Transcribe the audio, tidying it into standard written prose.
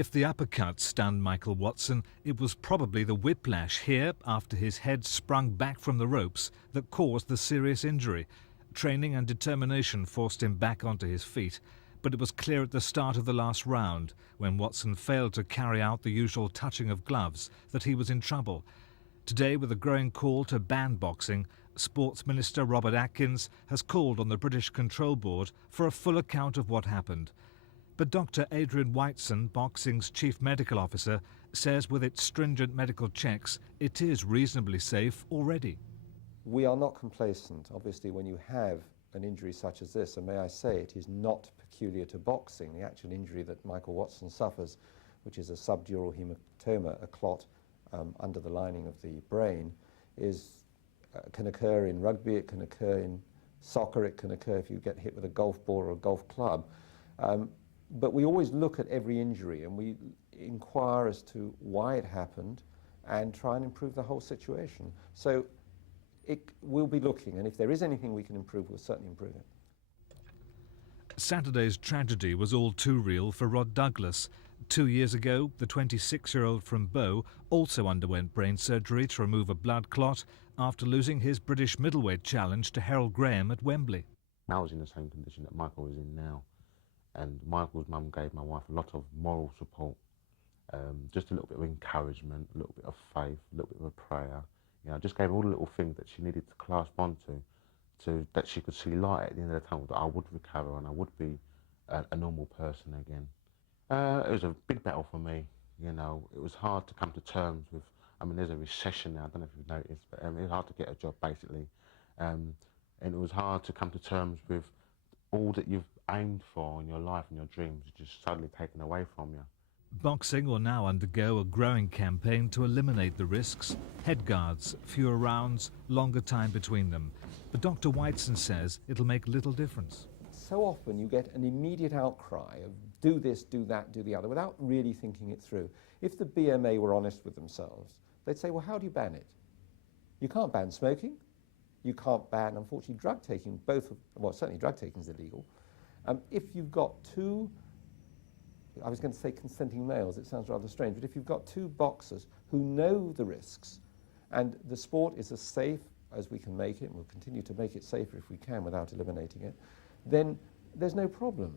If the uppercut stunned Michael Watson, it was probably the whiplash here after his head sprung back from the ropes that caused the serious injury. Training and determination forced him back onto his feet, but it was clear at the start of the last round, when Watson failed to carry out the usual touching of gloves, that he was in trouble. Today, with a growing call to ban boxing, Sports Minister Robert Atkins has called on the British Control Board for a full account of what happened. But Dr. Adrian Whiteson, boxing's chief medical officer, says with its stringent medical checks, it is reasonably safe already. We are not complacent. Obviously, when you have an injury such as this, and may I say it is not peculiar to boxing, the actual injury that Michael Watson suffers, which is a subdural hematoma, a clot under the lining of the brain, can occur in rugby, it can occur in soccer, it can occur if you get hit with a golf ball or a golf club. But we always look at every injury and we inquire as to why it happened and try and improve the whole situation. So we'll be looking, and if there is anything we can improve, we'll certainly improve it. Saturday's tragedy was all too real for Rod Douglas. 2 years ago, the 26-year-old from Bow also underwent brain surgery to remove a blood clot after losing his British middleweight challenge to Harold Graham at Wembley. I was in the same condition that Michael is in now, and Michael's mum gave my wife a lot of moral support, just a little bit of encouragement, a little bit of faith, a little bit of a prayer. You know, just gave her all the little things that she needed to clasp onto, that she could see light at the end of the tunnel, that I would recover and I would be a normal person again. It was a big battle for me, you know. It was hard to come to terms with, I mean, there's a recession now, I don't know if you've noticed, but it was hard to get a job, basically. And it was hard to come to terms with all that you've aimed for in your life and your dreams just suddenly taken away from you. Boxing will now undergo a growing campaign to eliminate the risks. Headguards, fewer rounds, longer time between them. But Dr. Whiteson says it'll make little difference. So often you get an immediate outcry of do this, do that, do the other, without really thinking it through. If the BMA were honest with themselves, they'd say, well, how do you ban it? You can't ban smoking. You can't ban, unfortunately, drug taking. Well, certainly drug taking is illegal. If you've got two, I was going to say consenting males, it sounds rather strange, but if you've got two boxers who know the risks and the sport is as safe as we can make it, and we'll continue to make it safer if we can without eliminating it, then there's no problem.